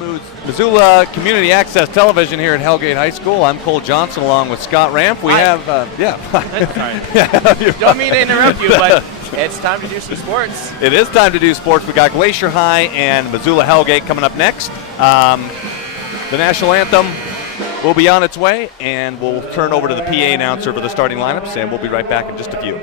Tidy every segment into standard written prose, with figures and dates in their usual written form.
Missoula Community Access Television here at Hellgate High School. I'm Cole Johnson along with Scott Ramp. We have, Sorry. Don't mean to interrupt you, but it's time to do some sports. It is time to do sports. We got Glacier High and Missoula Hellgate coming up next. The national anthem will be on its way, and we'll turn over to the PA announcer for the starting lineups, and we'll be right back in just a few.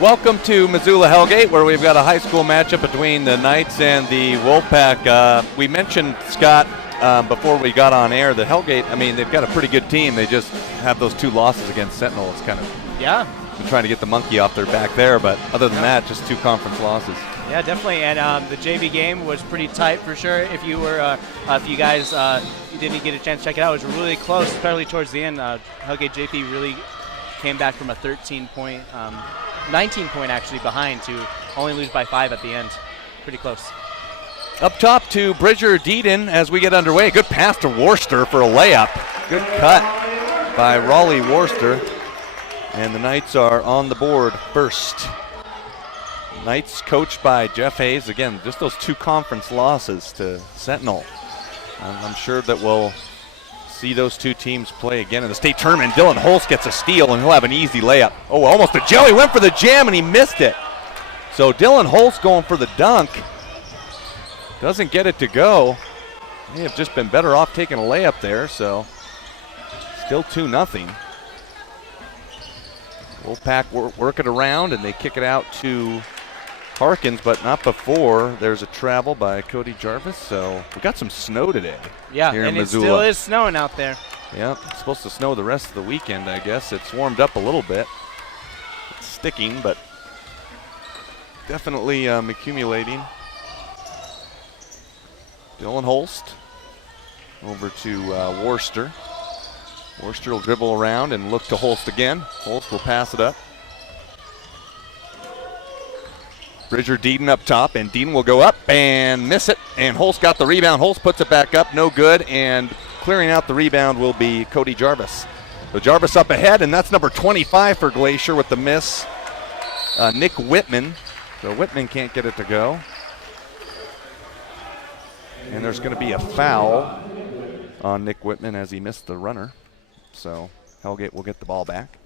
Welcome to Missoula Hellgate, where we've got a high school matchup between the Knights and the Wolfpack. We mentioned, Scott, before we got on air, that Hellgate, I mean, they've got a pretty good team. They just have those two losses against Sentinel. It's kind of trying to get the monkey off their back there, but other than that, just two conference losses. Yeah, definitely, and the JV game was pretty tight for sure. If you were, if you guys you didn't get a chance to check it out, it was really close, especially towards the end. Hellgate JP really came back from a 13-point, 19-point actually behind to only lose by 5 at the end. Pretty close. Up top to Bridger Deedon as we get underway. Good pass to Worcester for a layup. Good cut by Raleigh Worcester. And the Knights are on the board first. Knights coached by Jeff Hayes. Again, just those two conference losses to Sentinel. I'm sure that we'll see those two teams play again in the state tournament. Dylan Holst gets a steal, and he'll have an easy layup. Oh, almost a jelly. Went for the jam, and he missed it. So Dylan Holst going for the dunk. Doesn't get it to go. May have just been better off taking a layup there, so still 2-0. Wolfpack work it around, and they kick it out to Harkins, but not before there's a travel by Cody Jarvis. So we got some snow today. Yeah, here and in it Missoula. still is snowing out there. Yeah, it's supposed to snow the rest of the weekend, I guess. It's warmed up a little bit. It's sticking, but definitely accumulating. Dylan Holst over to Worcester. Worcester will dribble around and look to Holst again. Holst will pass it up. Bridger Deeden up top, and Deeden will go up and miss it. And Holst got the rebound. Holst puts it back up, no good. And clearing out the rebound will be Cody Jarvis. So Jarvis up ahead, and that's number 25 for Glacier with the miss. Nick Whitman. So Whitman can't get it to go. And there's going to be a foul on Nick Whitman as he missed the runner. So Hellgate will get the ball back.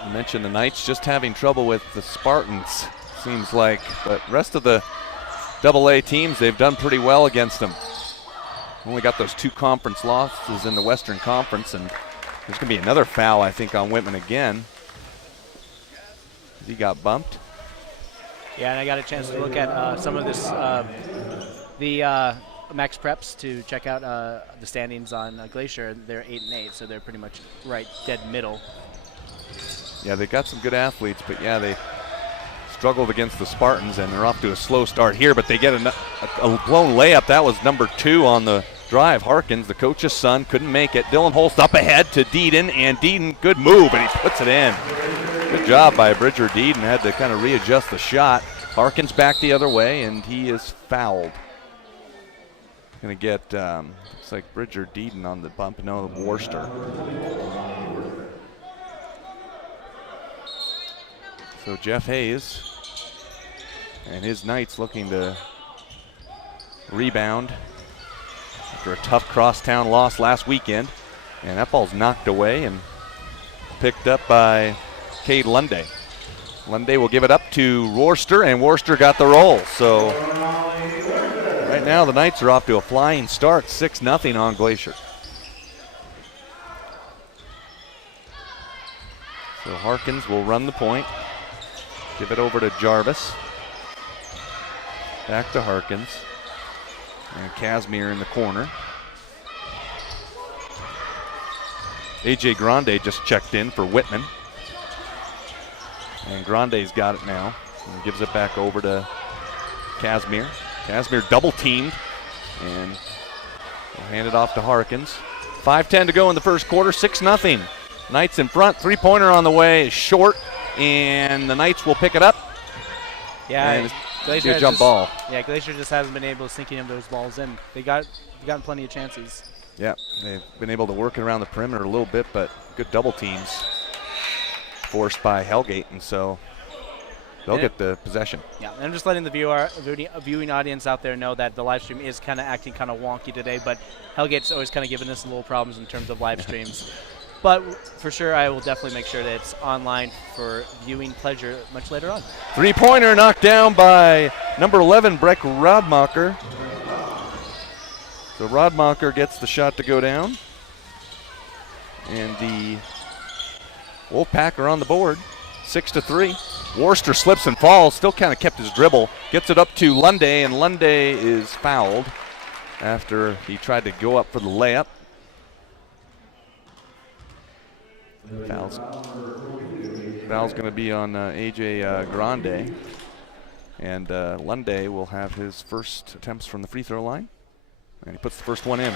I mentioned the Knights just having trouble with the Spartans, seems like. But rest of the AA teams, they've done pretty well against them. Only got those 2 conference losses in the Western Conference, and there's going to be another foul, I think, on Whitman again. He got bumped. Yeah, and I got a chance to look at some of this, the Max Preps to check out the standings on Glacier. They're 8-8, so they're pretty much right dead middle. Yeah, they got some good athletes, but yeah, they struggled against the Spartans, and they're off to a slow start here, but they get a blown layup. That was number 2 on the drive. Harkins, the coach's son, couldn't make it. Dylan Holst up ahead to Deeden, and Deeden, good move, and he puts it in. Good job by Bridger Deeden. Had to kind of readjust the shot. Harkins back the other way, and he is fouled. Going to get, looks like Bridger Deeden on the bump. No, Worcester. So Jeff Hayes and his Knights looking to rebound after a tough crosstown loss last weekend. And that ball's knocked away and picked up by Cade Lunday. Lunday will give it up to Worcester, and Worcester got the roll. So right now the Knights are off to a flying start, 6-0 on Glacier. So Harkins will run the point. Give it over to Jarvis. Back to Harkins. And Casimir in the corner. AJ Grande just checked in for Whitman. And Grande's got it now. And gives it back over to Casimir. Casimir double teamed. And will hand it off to Harkins. 5:10 to go in the first quarter, 6-0. Knights in front. 3-pointer on the way is short. And the Knights will pick it up. Yeah, Glacier jump ball. Yeah, Glacier just hasn't been able to sink any of those balls in. They've gotten plenty of chances. Yeah, they've been able to work it around the perimeter a little bit, but good double teams forced by Hellgate, and so they'll get the possession. Yeah, and I'm just letting the viewing audience out there know that the live stream is kind of acting kind of wonky today, but Hellgate's always kind of giving us a little problems in terms of live streams. But for sure, I will definitely make sure that it's online for viewing pleasure much later on. 3-pointer knocked down by number 11, Breck Rodmacher. So Rodmacher gets the shot to go down. And the Wolfpack are on the board, 6-3. Worcester slips and falls, still kind of kept his dribble. Gets it up to Lunday, and Lunday is fouled after he tried to go up for the layup. Foul's going to be on AJ Grande, and Lunday will have his first attempts from the free throw line, and he puts the first one in.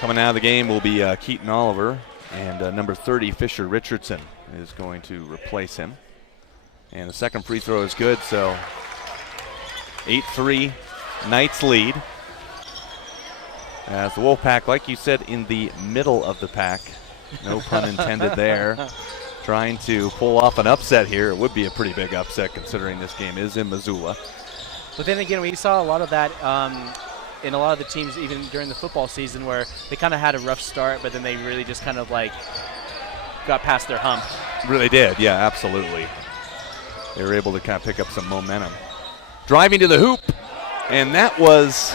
Coming out of the game will be Keaton Oliver, and number 30 Fisher Richardson is going to replace him. And the second free throw is good, so 8-3, Knights lead. As the Wolfpack, like you said, in the middle of the pack No pun intended there. Trying to pull off an upset here. It would be a pretty big upset considering this game is in Missoula. But then again, we saw a lot of that in a lot of the teams, even during the football season, where they kind of had a rough start, but then they really just kind of like got past their hump. Really did, yeah, absolutely. They were able to kind of pick up some momentum. Driving to the hoop, and that was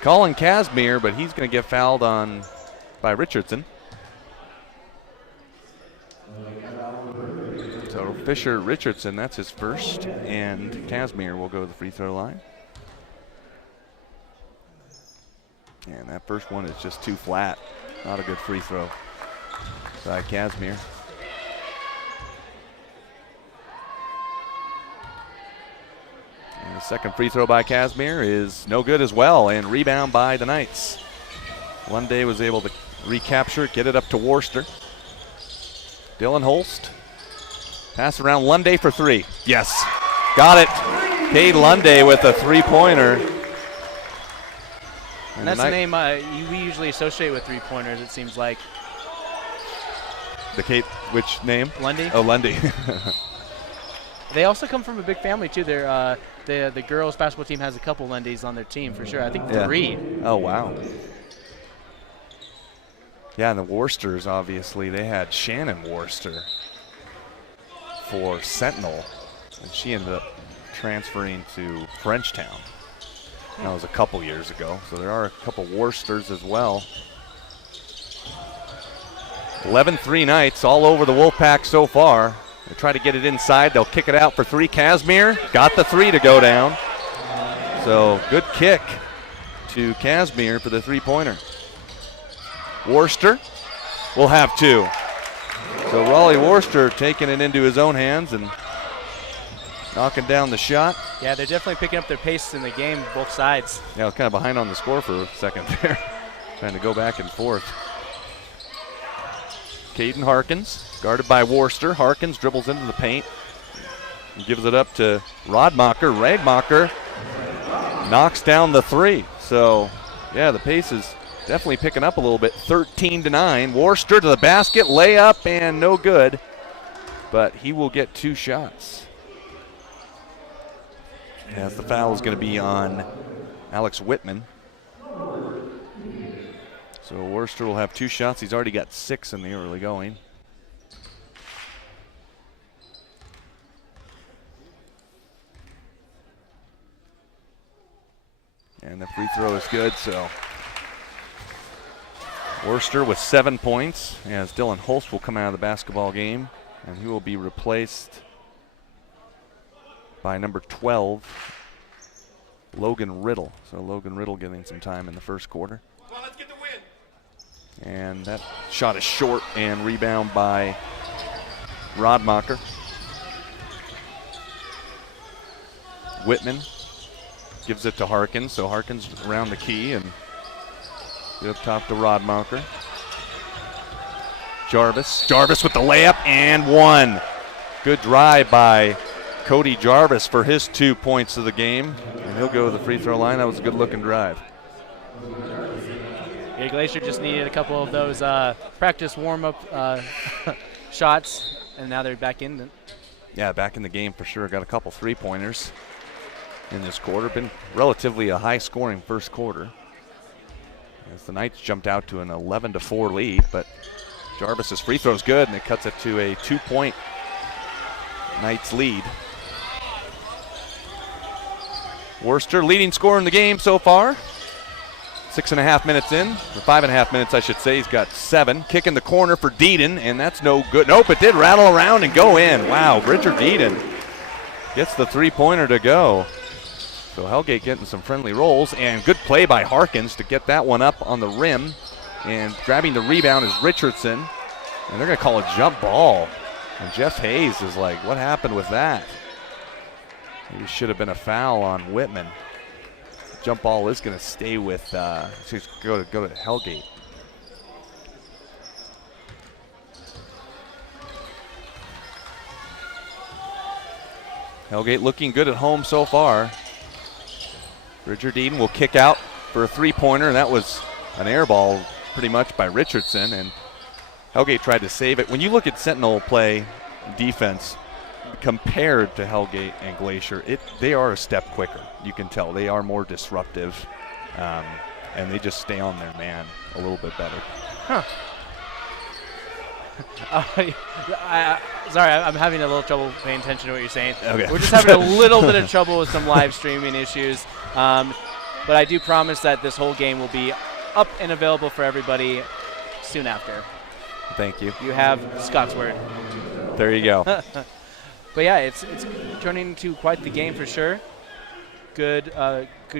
Colin Casimir, but he's going to get fouled on by Richardson. So Fisher Richardson, that's his first, and Casimir will go to the free throw line. And that first one is just too flat. Not a good free throw by Casimir. And the second free throw by Casimir is no good as well, and rebound by the Knights. Lunday was able to recapture it, get it up to Worcester. Dylan Holst. Pass around Lunday for three. Yes, got it. Cade Lunday with a three-pointer. And that's the name we usually associate with three-pointers, it seems like. The Kate, which name? Lundy. Oh, Lundy. They also come from a big family, too. They're, the girls' basketball team has a couple Lundys on their team, for sure. I think 3. Oh, wow. Yeah, and the Worcesters, obviously, they had Shannon Worcester for Sentinel, and she ended up transferring to Frenchtown. That was a couple years ago, so there are a couple Worcesters as well. 11-3 Knights all over the Wolfpack so far. They try to get it inside. They'll kick it out for three. Casimir got the three to go down. So good kick to Casimir for the three-pointer. Worcester will have two. So Raleigh Worcester taking it into his own hands and knocking down the shot. Yeah, they're definitely picking up their pace in the game, both sides. Yeah, I was kind of behind on the score for a second there. Trying to go back and forth. Caden Harkins, guarded by Worcester. Harkins dribbles into the paint and gives it up to Rodmacher. Radmacher knocks down the three. So, yeah, the pace is definitely picking up a little bit. 13-9. Worcester to the basket, layup, and no good. But he will get two shots. As the foul is going to be on Alex Whitman. So Worcester will have two shots. He's already got 6 in the early going. And the free throw is good, so Worcester with 7 points, as Dylan Holst will come out of the basketball game, and he will be replaced by number 12, Logan Riddle. So Logan Riddle getting some time in the first quarter. Come on, let's get the win. And that shot is short, and rebound by Rodmacher. Whitman gives it to Harkins, so Harkins around the key and get up top to Rodmacher. Jarvis with the layup and one. Good drive by Cody Jarvis for his 2 points of the game, and he'll go to the free throw line. That was a good looking drive. Yeah, Glacier just needed a couple of those practice warm-up shots, and now they're back in. Yeah, back in the game for sure. Got a couple three-pointers in this quarter. Been relatively a high-scoring first quarter, as the Knights jumped out to an 11-4 lead, but Jarvis's free throw's good, and it cuts it to a 2-point Knights lead. Worcester leading scorer in the game so far. 6.5 minutes in, or 5.5 minutes, I should say. He's got 7. Kick in the corner for Deedon, and that's no good. Nope, it did rattle around and go in. Wow, Richard Deedon gets the three-pointer to go. So Hellgate getting some friendly rolls, and good play by Harkins to get that one up on the rim. And grabbing the rebound is Richardson, and they're going to call a jump ball. And Jeff Hayes is like, what happened with that? Maybe should have been a foul on Whitman. Jump ball is going to stay with, go to Hellgate. Hellgate looking good at home so far. Richard Deedon will kick out for a three-pointer, and that was an air ball pretty much by Richardson, and Hellgate tried to save it. When you look at Sentinel play defense compared to Hellgate and Glacier, they are a step quicker. You can tell they are more disruptive, and they just stay on their man a little bit better. Huh. Sorry, I'm having a little trouble paying attention to what you're saying. Okay. We're just having a little bit of trouble with some live streaming issues. But I do promise that this whole game will be up and available for everybody soon after. Thank you. You have Scott's word. There you go. But yeah, it's turning into quite the game for sure. Good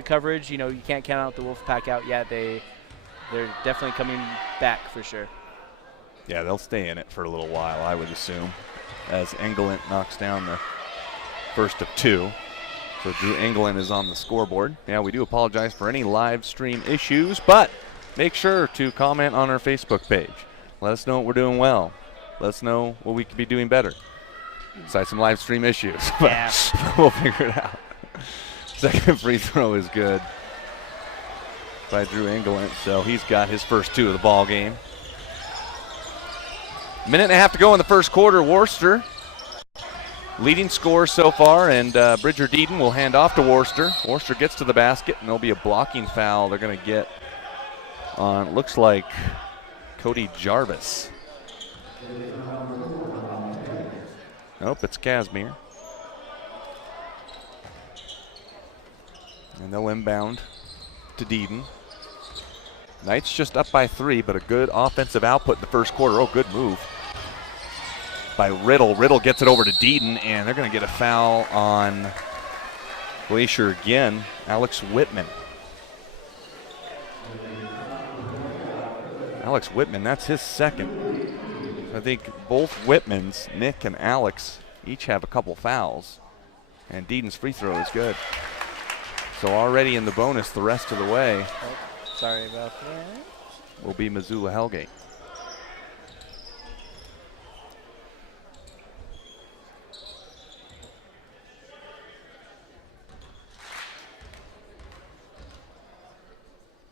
coverage. You know, you can't count out the Wolfpack out yet. They're definitely coming back for sure. Yeah, they'll stay in it for a little while, I would assume, as Engelent knocks down the first of two. So Drew Engelent is on the scoreboard. Yeah, we do apologize for any live stream issues, but make sure to comment on our Facebook page. Let us know what we're doing well. Let us know what we could be doing better. Besides some live stream issues. Yeah. We'll figure it out. Second free throw is good by Drew Engelent, so he's got his first two of the ball game. Minute and a half to go in the first quarter. Worcester leading scorer so far, and Bridger Deedon will hand off to Worcester. Worcester gets to the basket, and there'll be a blocking foul they're going to get on, looks like, Cody Jarvis. Nope, it's Casimir. And they'll inbound to Deedon. Knights just up by 3, but a good offensive output in the first quarter. Oh, good move by Riddle. Riddle gets it over to Deedon, and they're going to get a foul on Glacier again. Alex Whitman. Alex Whitman, that's his second. I think both Whitmans, Nick and Alex, each have a couple fouls. And Deedon's free throw is good. So already in the bonus the rest of the way. Oh, sorry about that. Will be Missoula Hellgate.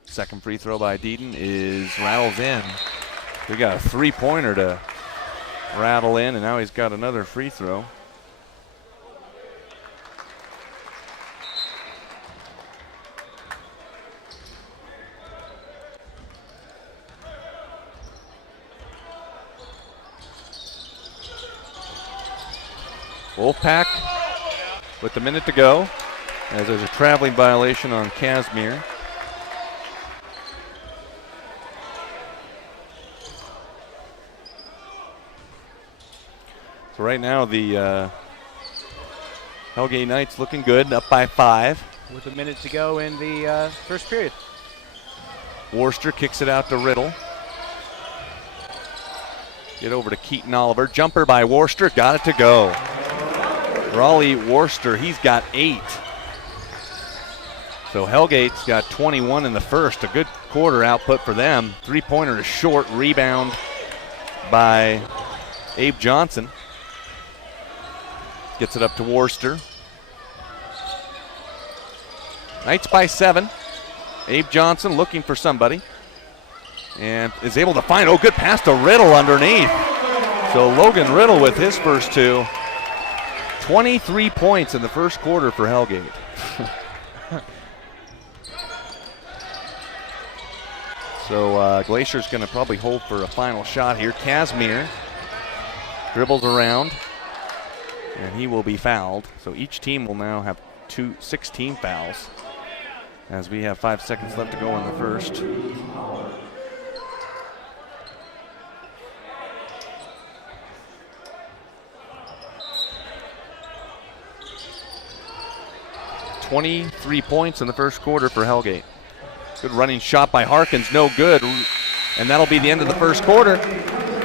Second free throw by Deedon is rattles in. We got a three-pointer to rattle in, and now he's got another free throw. Wolfpack with a minute to go, as there's a traveling violation on Casimir. So right now the Hellgate Knights looking good, up by 5. With a minute to go in the first period. Worcester kicks it out to Riddle. Get over to Keaton Oliver. Jumper by Worcester, got it to go. Raleigh Worcester, he's got 8. So Hellgate's got 21 in the first. A good quarter output for them. Three-pointer is short. Rebound by Abe Johnson. Gets it up to Worcester. Knights by 7. Abe Johnson looking for somebody. And is able to find, good pass to Riddle underneath. So Logan Riddle with his first 2. 23 points in the first quarter for Hellgate. So Glacier's going to probably hold for a final shot here. Casimir dribbles around, and he will be fouled. So each team will now have 16 fouls, as we have 5 seconds left to go in the first. .23 points in the first quarter for Hellgate. Good running shot by Harkins, no good. And that'll be the end of the first quarter.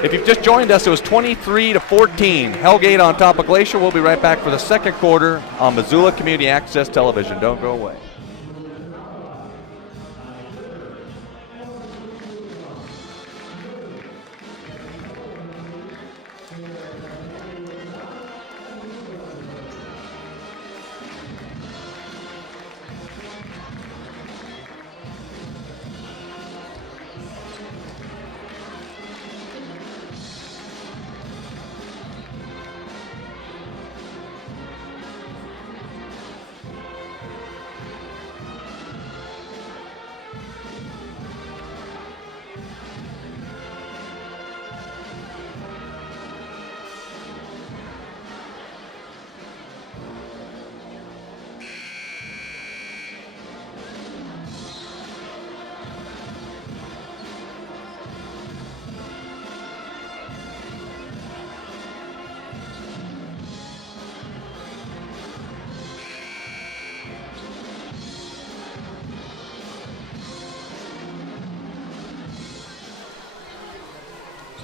If you've just joined us, it was 23-14. Hellgate on top of Glacier. We'll be right back for the second quarter on Missoula Community Access Television. Don't go away.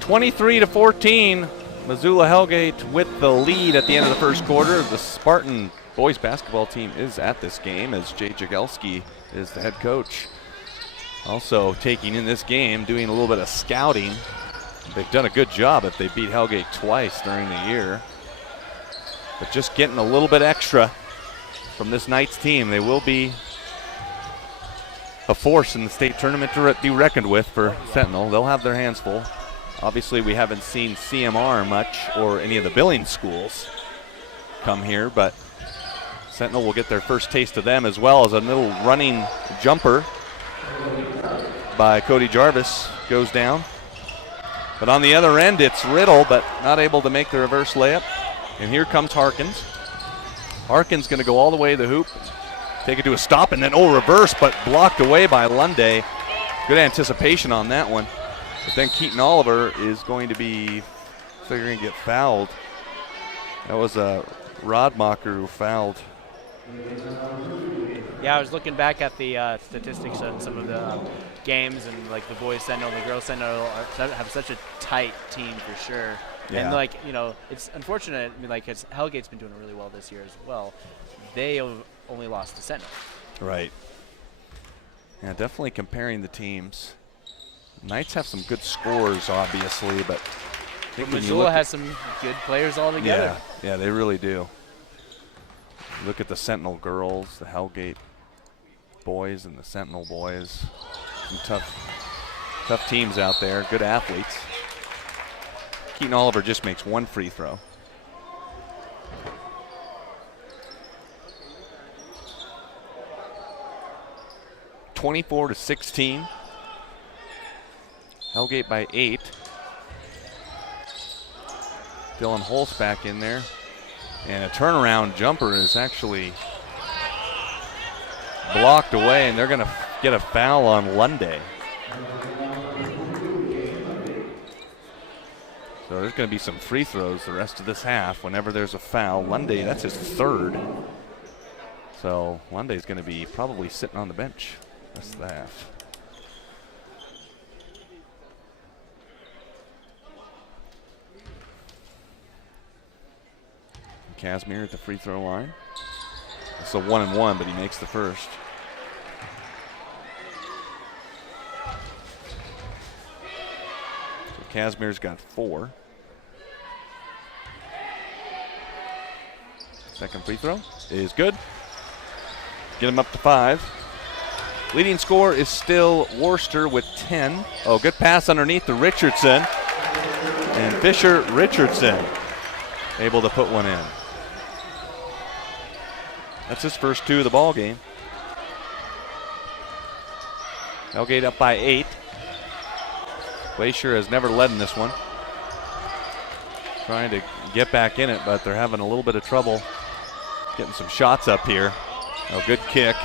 23-14. Missoula Hellgate with the lead at the end of the first quarter. The Spartan boys basketball team is at this game as Jay Jagelski is the head coach. Also taking in this game, doing a little bit of scouting. They've done a good job if they beat Hellgate twice during the year. But just getting a little bit extra from this Knights team. They will be a force in the state tournament to be reckoned with for Sentinel. They'll have their hands full. Obviously, we haven't seen CMR much or any of the Billings schools come here, but Sentinel will get their first taste of them, as well as a little running jumper by Cody Jarvis goes down. But on the other end, it's Riddle, but not able to make the reverse layup. And here comes Harkins. Harkins going to go all the way to the hoop, take it to a stop, and then reverse, but blocked away by Lunday. Good anticipation on that one. But then Keaton Oliver is going to be figuring to get fouled. That was Rodmacher who fouled. Yeah, I was looking back at the statistics on some of the games, and like the boys Sentinel and the girls Sentinel have such a tight team for sure. Yeah. And like, you know, it's unfortunate. I mean, like, Hellgate's been doing really well this year as well. They have only lost to Sentinel. Right. Yeah, definitely comparing the teams. Knights have some good scores, obviously, but I think Missoula has some good players all together. Yeah, they really do. Look at the Sentinel girls, the Hellgate boys, and the Sentinel boys. Some tough teams out there, good athletes. Keaton Oliver just makes one free throw. (24-16). Hellgate by 8. Dylan Holtz back in there. And a turnaround jumper is actually blocked away, and they're going to get a foul on Lunday. So there's going to be some free throws the rest of this half whenever there's a foul. Lunday, that's his third. So Lunday's going to be probably sitting on the bench the rest of the half. Casimir at the free throw line. It's a 1-and-1, but he makes the first. So Casimir's got 4. Second free throw is good. Get him up to 5. Leading scorer is still Worcester with 10. Oh, good pass underneath to Richardson. And Fisher Richardson able to put one in. That's his first 2 of the ball game. Hellgate up by 8. Glacier has never led in this one. Trying to get back in it, but they're having a little bit of trouble getting some shots up here. Oh, good kick.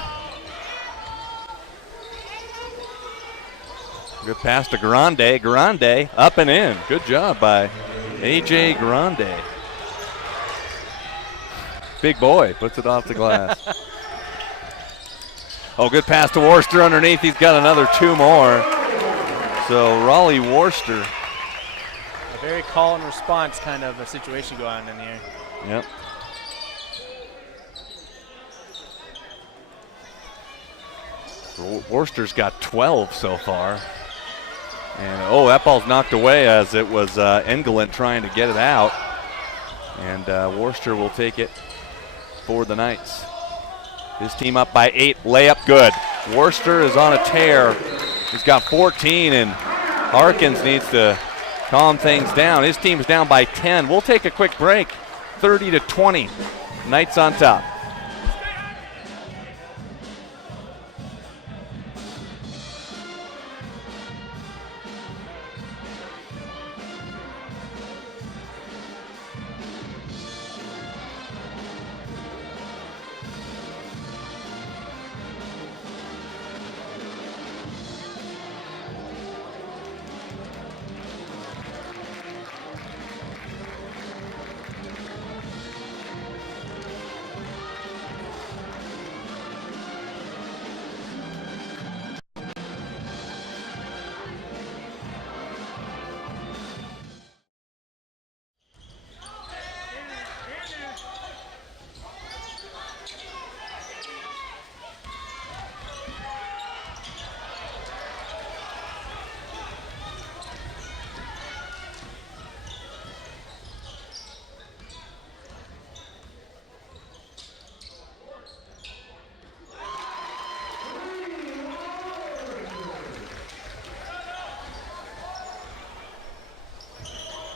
Good pass to Grande. Grande up and in. Good job by A.J. Grande. Big boy puts it off the glass. Oh, good pass to Worcester underneath. He's got another 2 more. So Raleigh Worcester. A very call and response kind of a situation going on in here. Yep. Worcester's got 12 so far. And that ball's knocked away as it was Engelland trying to get it out. And Worcester will take it for the Knights. His team up by 8, layup good. Worcester is on a tear. He's got 14, and Harkins needs to calm things down. His team's down by 10. We'll take a quick break. 30-20. Knights on top.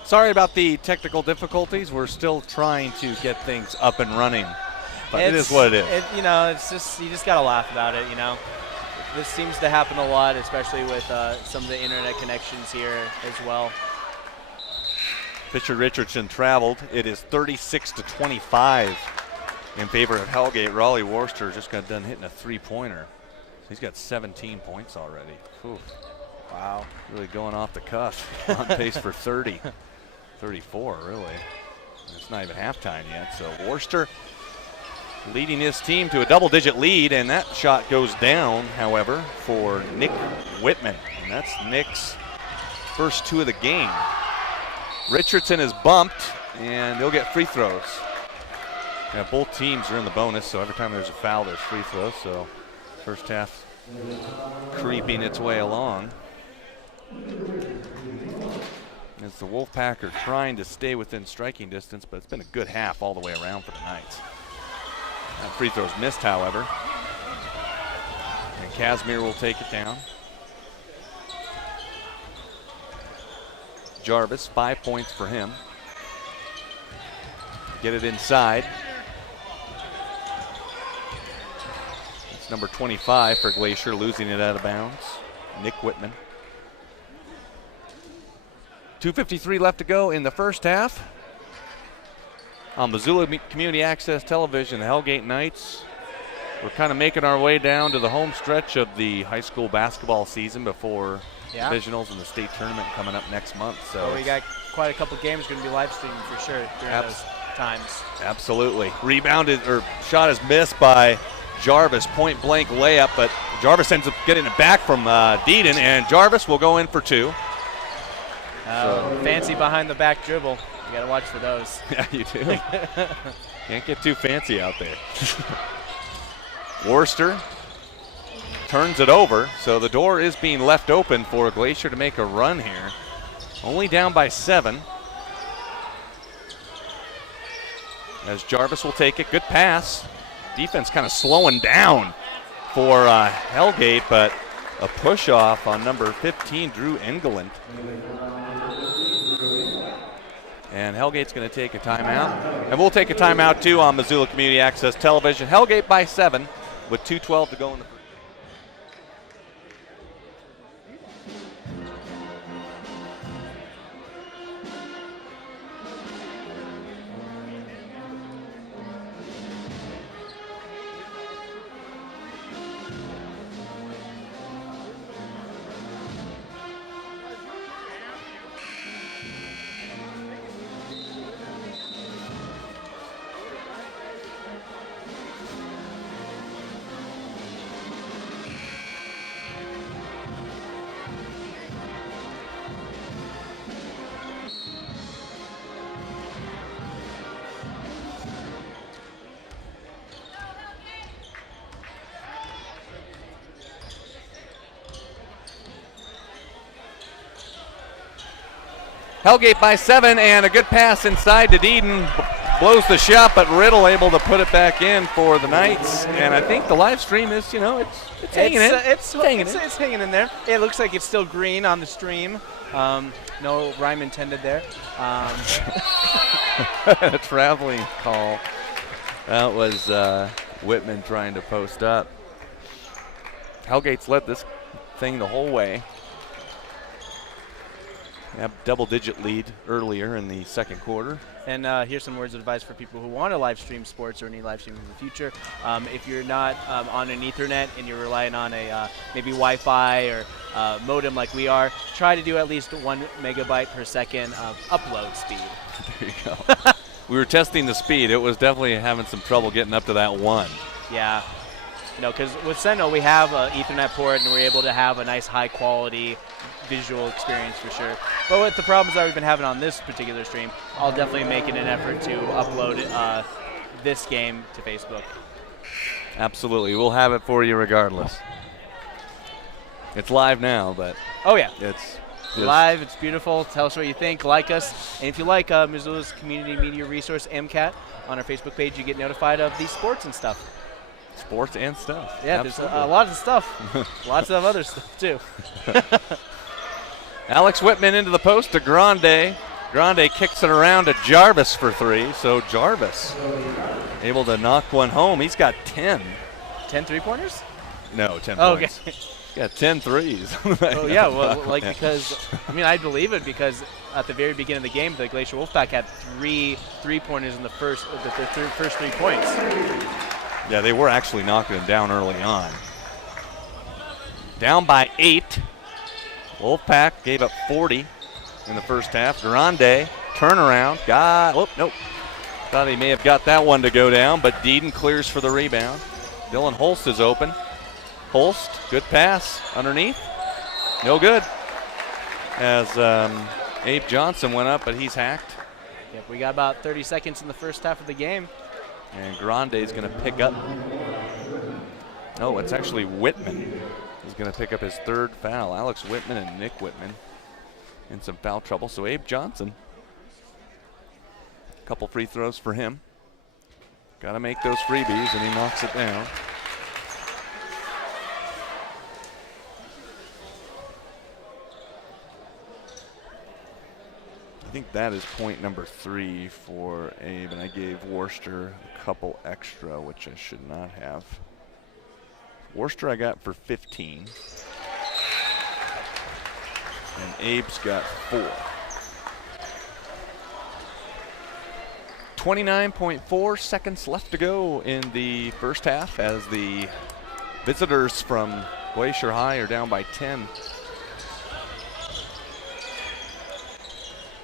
Sorry about the technical difficulties. We're still trying to get things up and running. But it is what it is. It's just, you just got to laugh about it, This seems to happen a lot, especially with some of the internet connections here as well. Fisher Richardson traveled. It is 36-25 in favor of Hellgate. Raleigh Worcester just got done hitting a three-pointer. He's got 17 points already. Oof. Wow. Really going off the cuff. On pace for 30. 34, really. It's not even halftime yet. So Worcester leading his team to a double-digit lead, and that shot goes down, however, for Nick Whitman. And that's Nick's first two of the game. Richardson is bumped, and he'll get free throws. Yeah, both teams are in the bonus, so every time there's a foul, there's free throws. So first half creeping its way along. As the Wolfpack are trying to stay within striking distance, but it's been a good half all the way around for the Knights. That free throw's missed, however. And Casimir will take it down. Jarvis, 5 points for him. Get it inside. It's number 25 for Glacier, losing it out of bounds. Nick Whitman. 2:53 left to go in the first half. On Missoula Community Access Television, the Hellgate Knights, we're kind of making our way down to the home stretch of the high school basketball season before divisionals and the state tournament coming up next month. So we got quite a couple games going to be live streaming for sure during those times. Absolutely. Rebounded, or shot is missed by Jarvis, point blank layup, but Jarvis ends up getting it back from Deedon, and Jarvis will go in for two. Fancy behind the back dribble. You got to watch for those. Yeah, you do. Can't get too fancy out there. Worcester turns it over, so the door is being left open for Glacier to make a run here. Only down by 7. As Jarvis will take it. Good pass. Defense kind of slowing down for Hellgate, but a push-off on number 15, Drew Engeland. And Hellgate's going to take a timeout. And we'll take a timeout, too, on Missoula Community Access Television. Hellgate by 7 with 2:12 to go in the first. Hellgate by 7, and a good pass inside to Deedon. Blows the shot, but Riddle able to put it back in for the Knights. And I think the live stream is, it's hanging in. It's hanging in there. It looks like it's still green on the stream. No rhyme intended there. A traveling call. That was Whitman trying to post up. Hellgate's led this thing the whole way. Double-digit lead earlier in the second quarter. And here's some words of advice for people who want to live stream sports or need live streaming in the future. If you're not on an Ethernet and you're relying on a maybe Wi-Fi or modem like we are, try to do at least 1 megabyte per second of upload speed. There you go. We were testing the speed. It was definitely having some trouble getting up to that 1. Yeah. Because with Sentinel we have an Ethernet port and we're able to have a nice high-quality visual experience for sure. But with the problems that we've been having on this particular stream, I'll definitely make it an effort to upload this game to Facebook. Absolutely. We'll have it for you regardless. It's live now, but oh yeah, it's live. It's beautiful. Tell us what you think. Like us. And if you like Missoula's Community Media Resource, MCAT, on our Facebook page, you get notified of these sports and stuff. Sports and stuff. Yeah, absolutely. There's a lot of stuff. Lots of other stuff, too. Alex Whitman into the post to Grande. Grande kicks it around to Jarvis for 3. So Jarvis able to knock one home. He's got 10. 10 3-pointers? No, 10 Oh, points. okay. He's got 10 threes. Oh, yeah, well, like, because, I mean, I believe it because at the very beginning of the game, the Glacier Wolfpack had 3 3-pointers in the first 3 points. Yeah, they were actually knocking him down early on. Down by 8. Wolfpack gave up 40 in the first half. Grande, turnaround. Nope. Thought he may have got that one to go down, but Deeden clears for the rebound. Dylan Holst is open. Holst, good pass underneath. No good. As Abe Johnson went up, but he's hacked. Yep, we got about 30 seconds in the first half of the game. And Grande is going to pick up. No, it's actually Whitman. He's going to pick up his 3rd foul. Alex Whitman and Nick Whitman in some foul trouble. So Abe Johnson, a couple free throws for him. Got to make those freebies, and he knocks it down. I think that is point number 3 for Abe, and I gave Worcester a couple extra, which I should not have. Worcester I got for 15. And Abe's got 4. 29.4 seconds left to go in the first half as the visitors from Glacier High are down by 10.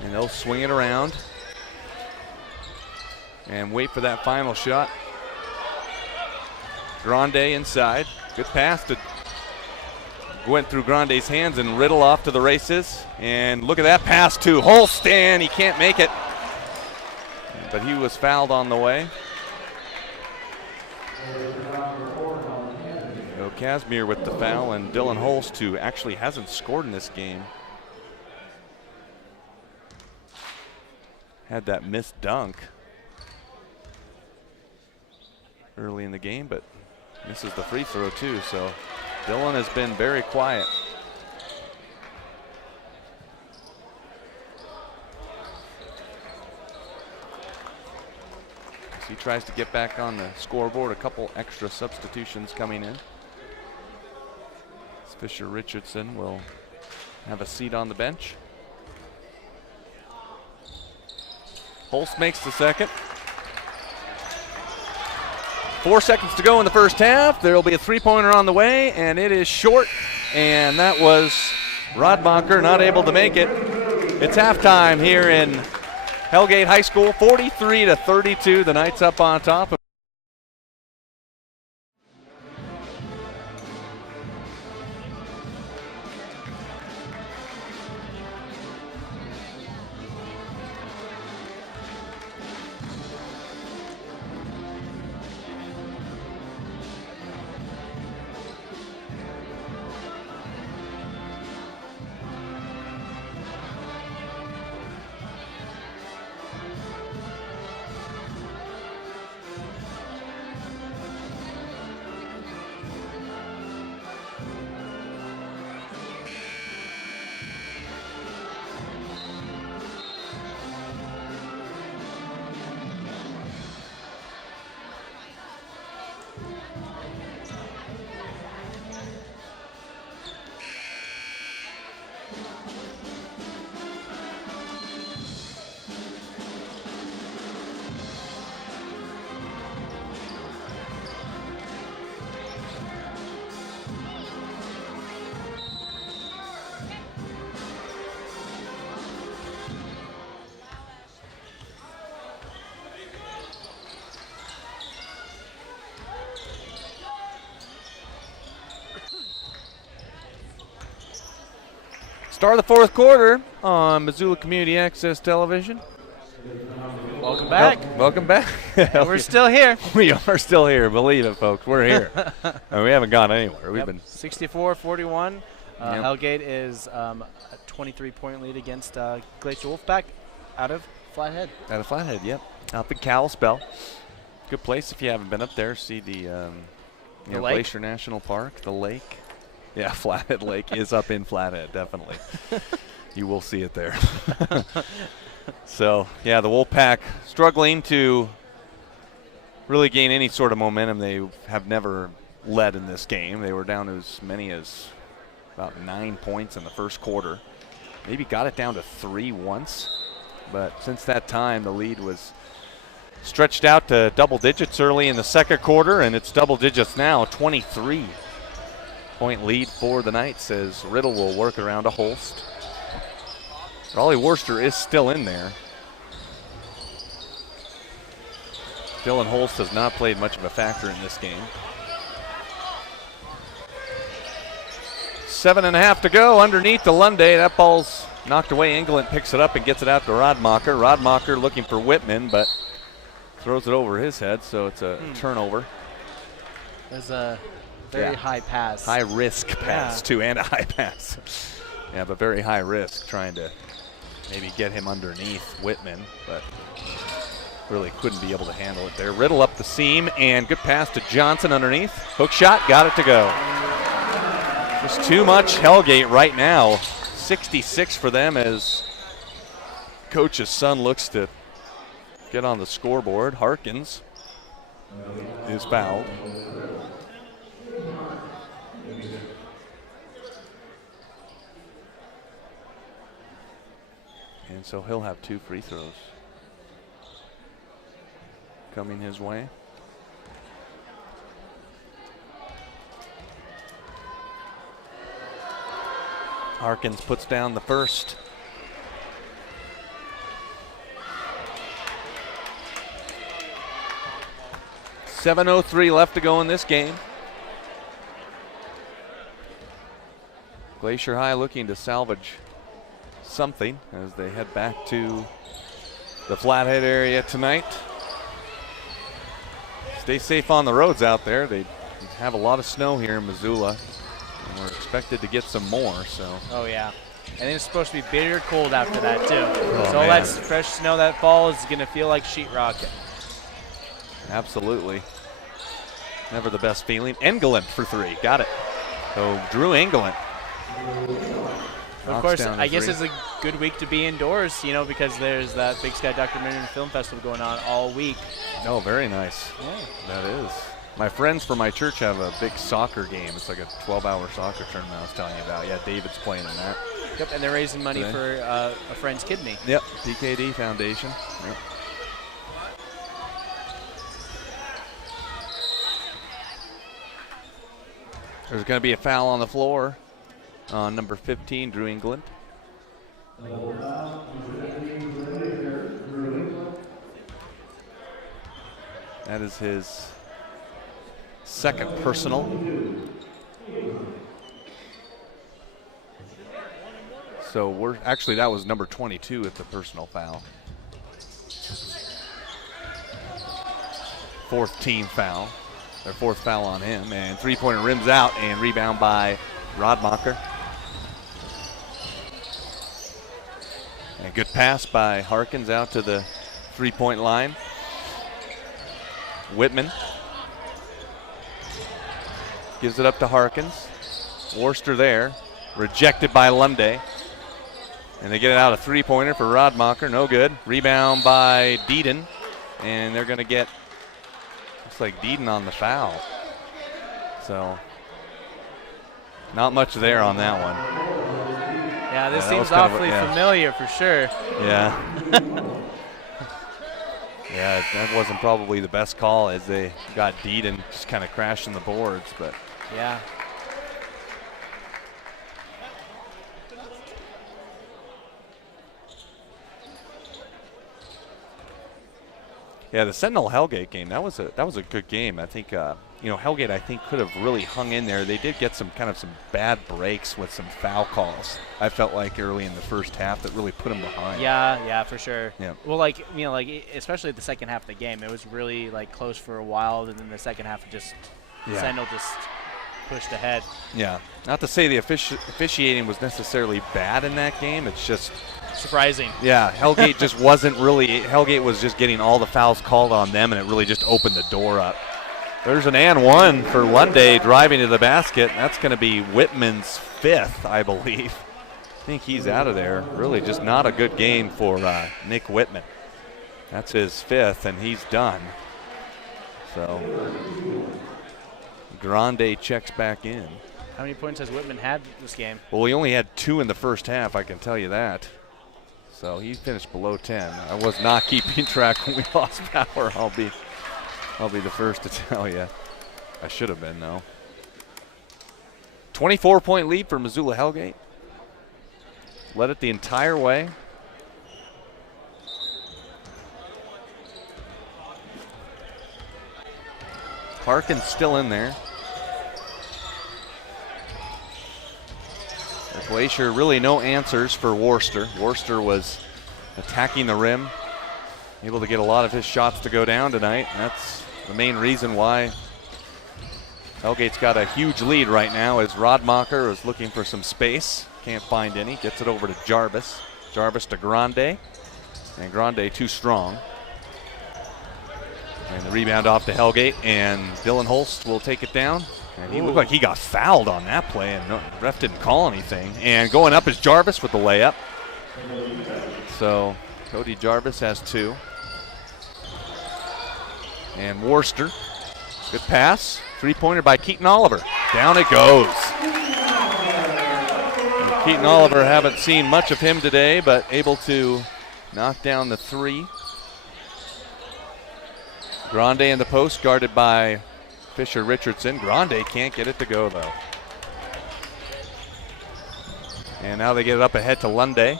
And they'll swing it around and wait for that final shot. Grande inside. Good pass to went through Grande's hands and Riddle off to the races. And look at that pass to Holstan. He can't make it, but he was fouled on the way. So Casimir with the foul, and Dylan Holst, who actually hasn't scored in this game, had that missed dunk early in the game, but misses the free throw too. So Dylan has been very quiet. As he tries to get back on the scoreboard, a couple extra substitutions coming in. Fisher Richardson will have a seat on the bench. Holst makes the second. 4 seconds to go in the first half. There will be a 3-pointer on the way, and it is short. And that was Rodmacher not able to make it. It's halftime here in Hellgate High School, 43-32. The Knights up on top. Start of the fourth quarter on Missoula Community Access Television. Welcome back. Welcome back. We're still here. We are still here. Believe it, folks. We're here. And we haven't gone anywhere. We've been 64-41. Hellgate is a 23-point lead against Glacier Wolfpack out of Flathead. Out of Flathead, yep. Up in Kalispell. Good place if you haven't been up there. See the Glacier National Park, the lake. Yeah, Flathead Lake is up in Flathead, definitely. You will see it there. So, yeah, the Wolfpack struggling to really gain any sort of momentum. They have never led in this game. They were down to as many as about 9 points in the first quarter. Maybe got it down to 3 once, but since that time, the lead was stretched out to double digits early in the second quarter, and it's double digits now, 23-point lead for the Knights as Riddle will work around to Holst. Raleigh Worcester is still in there. Dylan Holst has not played much of a factor in this game. 7.5 to go underneath to Lunday. That ball's knocked away. England picks it up and gets it out to Rodmacher. Rodmacher looking for Whitman, but throws it over his head, so it's a turnover. It was a very high pass. High risk pass, too, and a high pass. Yeah, but very high risk trying to maybe get him underneath Whitman, but really couldn't be able to handle it there. Riddle up the seam, and good pass to Johnson underneath. Hook shot, got it to go. Just too much Hellgate right now. 66 for them as coach's son looks to get on the scoreboard. Harkins is fouled. And so he'll have 2 free throws coming his way. Harkins puts down the first. .703 left to go in this game. Glacier High looking to salvage something as they head back to the Flathead area tonight. Stay safe on the roads out there. They have a lot of snow here in Missoula, and we're expected to get some more. So. Oh yeah, and it's supposed to be bitter cold after that too. Oh, so all that fresh snow that falls is gonna feel like sheetrock. Absolutely. Never the best feeling. Engelland for 3, got it. So Drew Engelland. Of course, I guess it's a good week to be indoors, you know, because there's that Big Sky Documentary and Film Festival going on all week. Oh, very nice. Yeah. That is. My friends from my church have a big soccer game. It's like a 12-hour soccer tournament I was telling you about. Yeah, David's playing in that. Yep, and they're raising money for a friend's kidney. Yep, DKD Foundation. Yep. There's going to be a foul on the floor on number 15, Drew England. That is his second personal. So we're actually, that was number 22 at the personal foul. 4th team foul. Their 4th foul on him, and 3-pointer rims out and rebound by Rodmacher. And good pass by Harkins out to the 3-point line. Whitman gives it up to Harkins. Worcester there, rejected by Lunday. And they get it out a 3-pointer for Rodmacher, no good. Rebound by Deedon, and they're gonna get, looks like Deedon on the foul. So, not much there on that one. Yeah, this seems awfully familiar for sure. Yeah. Yeah, that wasn't probably the best call as they got Deedon just kind of crashing the boards, but. Yeah. Yeah, the Sentinel Hellgate game, that was a good game. I think Hellgate I think could have really hung in there. They did get some bad breaks with some foul calls. I felt like early in the first half that really put them behind. Yeah, for sure. Yeah. Well, especially the second half of the game, it was really close for a while, and then the second half Sentinel just pushed ahead. Yeah. Not to say the officiating was necessarily bad in that game. It's just surprising. Yeah, Hellgate just wasn't really. Hellgate was just getting all the fouls called on them, and it really just opened the door up. There's an and one for Lunday driving to the basket. That's going to be Whitman's 5th, I believe. think he's out of there. Really just not a good game for Nick Whitman. That's his fifth, and he's done. So Grande checks back in. How many points has Whitman had this game? Well, he only had 2 in the first half, I can tell you that. So he finished below 10. I was not keeping track when we lost power. I'll be the first to tell you. I should have been, though. 24-point lead for Missoula Hellgate. Led it the entire way. Harkin's still in there. Glacier, really no answers for Worcester. Worcester was attacking the rim, able to get a lot of his shots to go down tonight. That's the main reason why Hellgate's got a huge lead right now, as Rodmacher is looking for some space. Can't find any. Gets it over to Jarvis. Jarvis to Grande. And Grande too strong. And the rebound off to Hellgate, and Dylan Holst will take it down. And he looked like he got fouled on that play, and the ref didn't call anything. And going up is Jarvis with the layup. So Cody Jarvis has 2. And Worcester, good pass. 3-pointer by Keaton Oliver. Down it goes. And Keaton Oliver, haven't seen much of him today, but able to knock down the 3. Grande in the post, guarded by Fisher Richardson. Grande can't get it to go, though. And now they get it up ahead to Lunde.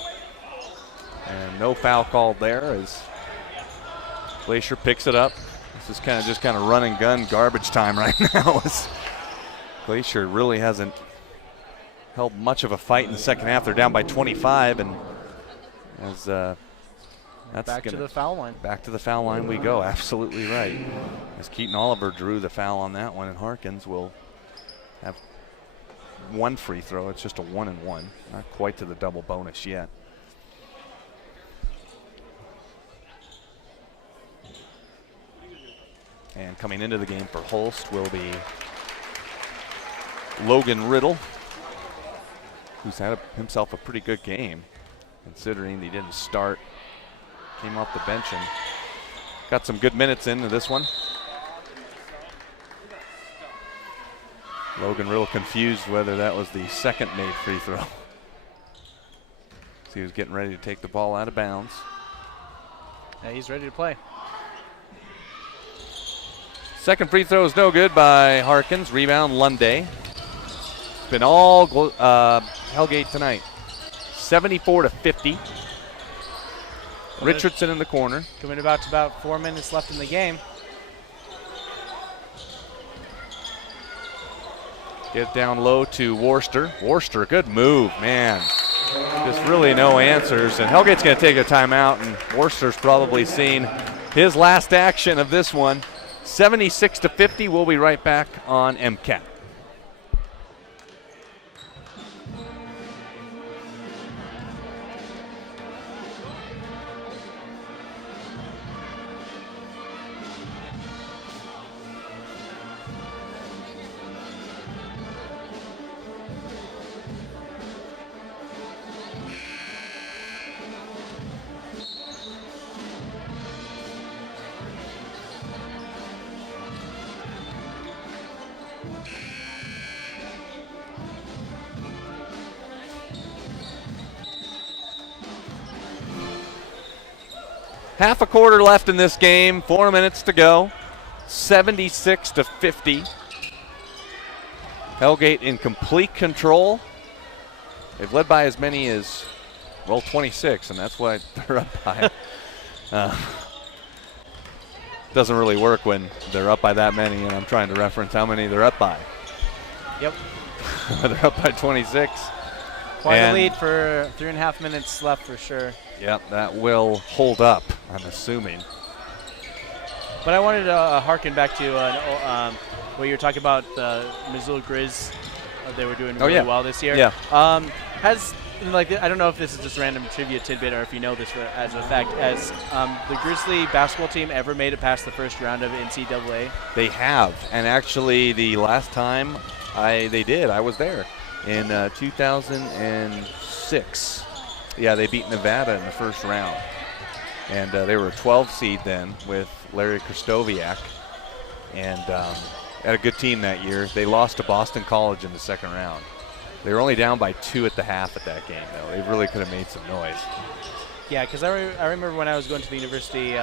And no foul called there as Glacier picks it up. This is just kind of run and gun garbage time right now. Glacier really hasn't held much of a fight in the second half. They're down by 25, and as that's back to the foul line. Back to the foul line we go. Absolutely right. As Keaton Oliver drew the foul on that one, and Harkins will have 1 free throw. It's just a 1-and-1. Not quite to the double bonus yet. And coming into the game for Holst will be Logan Riddle, who's had himself a pretty good game, considering he didn't start. Came off the bench and got some good minutes into this one. Logan Riddle confused whether that was the second made free throw. So he was getting ready to take the ball out of bounds. Yeah, he's ready to play. Second free throw is no good by Harkins. Rebound Lunde. It's been all Hellgate tonight. 74-50. Richardson in the corner. Coming about 4 minutes left in the game. Get it down low to Worcester. Worcester, good move, man. Just really no answers. And Hellgate's going to take a timeout, and Worcester's probably seen his last action of this one. 76-50. We'll be right back on MCAT. Half a quarter left in this game, 4 minutes to go. 76-50. Hellgate in complete control. They've led by as many as, 26, and that's why they're up by. Doesn't really work when they're up by that many, and I'm trying to reference how many they're up by. Yep. They're up by 26. Quite a lead for 3.5 minutes left for sure. Yep, that will hold up, I'm assuming. But I wanted to harken back to what you were talking about, the Missoula Grizz. They were doing really well this year. Yeah. I don't know if this is just a random trivia tidbit or if you know this as a fact. Has the Grizzly basketball team ever made it past the first round of NCAA? They have, and actually the last time they did, I was there in 2006. 6. Yeah, they beat Nevada in the first round. And they were a 12 seed then with Larry Kristoviak. And had a good team that year. They lost to Boston College in the second round. They were only down by 2 at the half at that game, though. They really could have made some noise. Yeah, because I remember when I was going to the university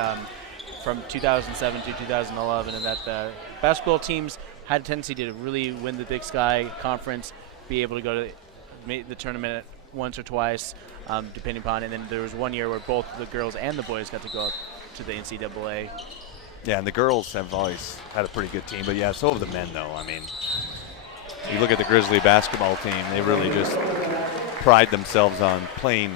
from 2007 to 2011, and that the basketball teams had a tendency to really win the Big Sky Conference, be able to go to the tournament once or twice, depending upon. And then there was one year where both the girls and the boys got to go up to the NCAA. Yeah, and the girls have always had a pretty good team, but yeah, so have the men, though. I mean, you look at the Grizzly basketball team, they really just pride themselves on playing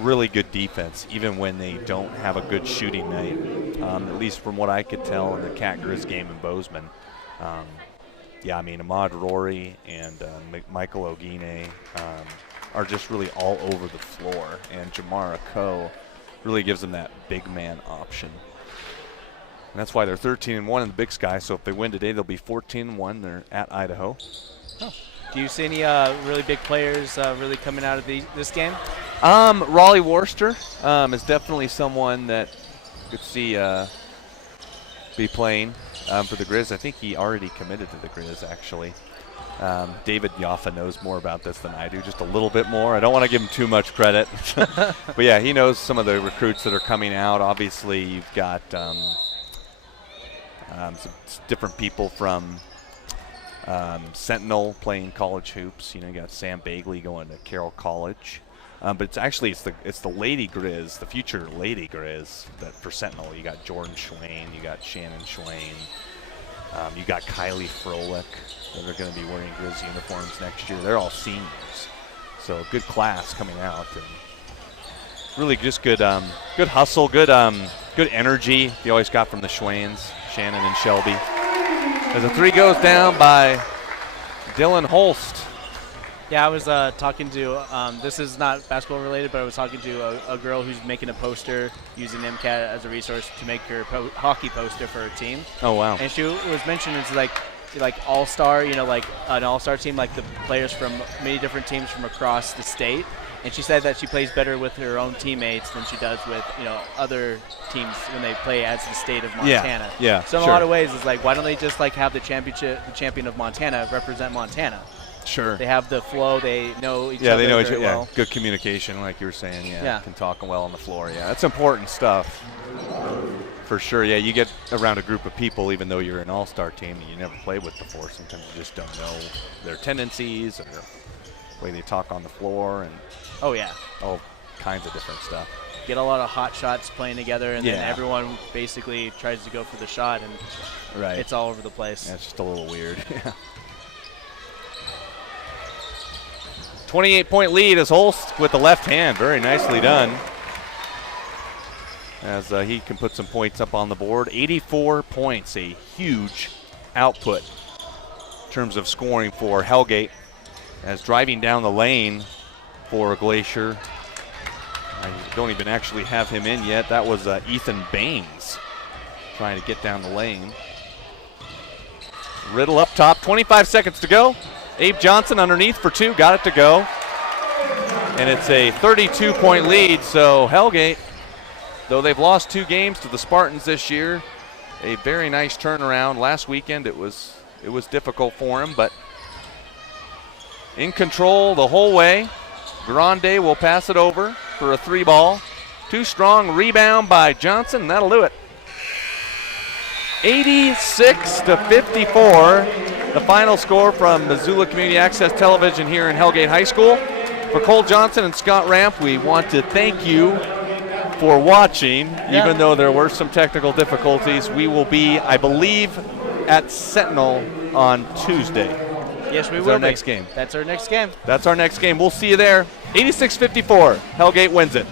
really good defense, even when they don't have a good shooting night, at least from what I could tell in the Cat Grizz game in Bozeman. Yeah, I mean, Ahmad Rory and Michael Ogine are just really all over the floor, and Jamara Coe really gives them that big man option. And that's why they're 13-1 in the Big Sky, so if they win today, they'll be 14-1. They're at Idaho. Oh. Do you see any really big players really coming out of this game? Raleigh Worcester is definitely someone that could see be playing for the Grizz. I think he already committed to the Grizz, actually. David Yaffa knows more about this than I do, just a little bit more. I don't want to give him too much credit. But, yeah, he knows some of the recruits that are coming out. Obviously, you've got some different people from Sentinel playing college hoops. You know, you got Sam Bagley going to Carroll College. But it's the Lady Grizz, the future Lady Grizz that for Sentinel. You got Jordan Schwain, you got Shannon Schwain, you got Kylie Froelich that are going to be wearing Grizz uniforms next year. They're all seniors, so a good class coming out, and really just good hustle, good energy you always got from the Schwains, Shannon and Shelby. As a 3 goes down by Dylan Holst. Yeah, I was talking to, this is not basketball related, but I was talking to a girl who's making a poster using MCAT as a resource to make her hockey poster for her team. Oh, wow. And she was mentioning it's like all-star, you know, like an all-star team, like the players from many different teams from across the state. And she said that she plays better with her own teammates than she does with, you know, other teams when they play as the state of Montana. Yeah, so in a lot of ways, it's like, why don't they just like have the champion of Montana represent Montana? Sure. They have the flow. They know each other. Yeah, they know each other. well. Good communication, like you were saying. Yeah. Can talk well on the floor. Yeah, that's important stuff. For sure. Yeah, you get around a group of people, even though you're an all-star team that you never played with before. Sometimes you just don't know their tendencies or the way they talk on the floor, and oh yeah, all kinds of different stuff. Get a lot of hot shots playing together, and then everyone basically tries to go for the shot, and it's all over the place. Yeah, it's just a little weird. Yeah. 28-point lead as Holst with the left hand. Very nicely done. As he can put some points up on the board. 84 points, a huge output in terms of scoring for Hellgate. As driving down the lane for Glacier. I don't even actually have him in yet. That was Ethan Baines trying to get down the lane. Riddle up top, 25 seconds to go. Abe Johnson underneath for 2, got it to go. And it's a 32-point lead, so Hellgate, though they've lost 2 games to the Spartans this year, a very nice turnaround. Last weekend it was difficult for him, but in control the whole way. Grande will pass it over for a 3-ball. Too strong, rebound by Johnson, that'll do it. 86-54. The final score from Missoula Community Access Television here in Hellgate High School. For Cole Johnson and Scott Ramp, we want to thank you for watching, even though there were some technical difficulties. We will be, I believe, at Sentinel on Tuesday. Yes, we will. That's our next game. That's our next game. That's our next game. We'll see you there. 86-54. Hellgate wins it.